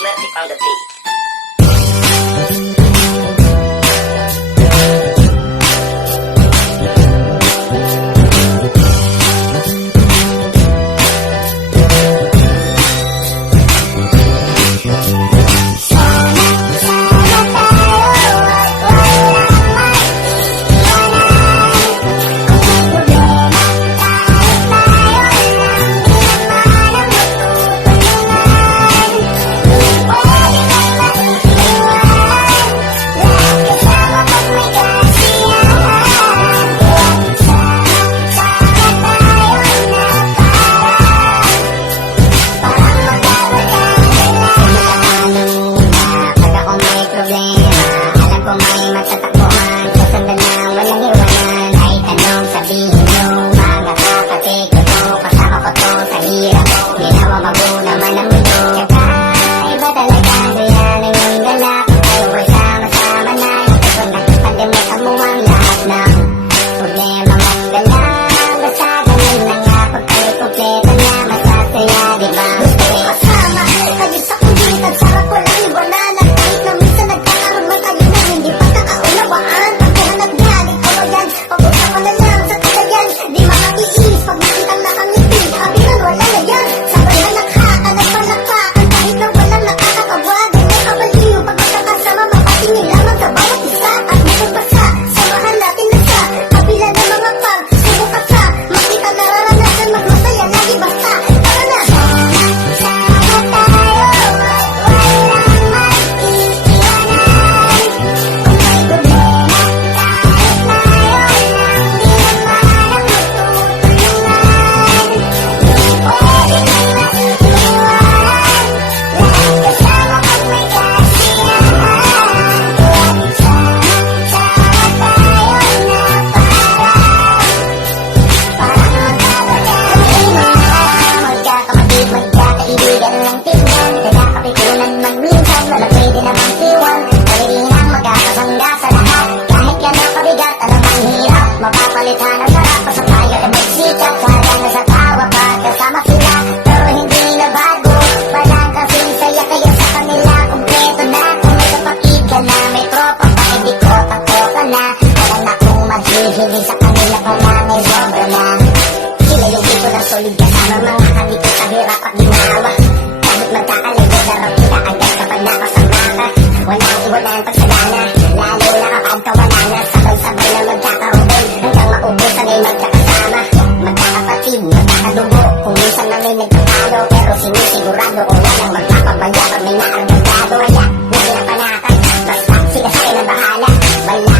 Swerte on the beat. Mapapalitan ang sarap sa tayo na magsikat. Kaya na sa tawa pa kasama sila, pero hindi na bago. Walang kasing saya kaya sa kanila kumpleto na. Kung may kapatid ka na, may tropa pa, hindi ko takbo ka na. Alam na kung maghihiling sa kanila pala may sobra na. Sila yung tipo ng solid kasama mga kamito sa hirap at ginawa. Kahit magkakalayo darap kita agad kapag nakasama ka. Walang iwanan pagsagana, lalo na kapag kawala na. Sabay-sabay na magkakaroon hanggang maubusan ay magkakasama. Magkakapatid, magkakadugo, kung minsan na may nagtatalo, pero sinisigurado o walang magpapabaya pag may naargagado. Kaya, hindi na panakay, basta sila sa'yo na bahala. Wala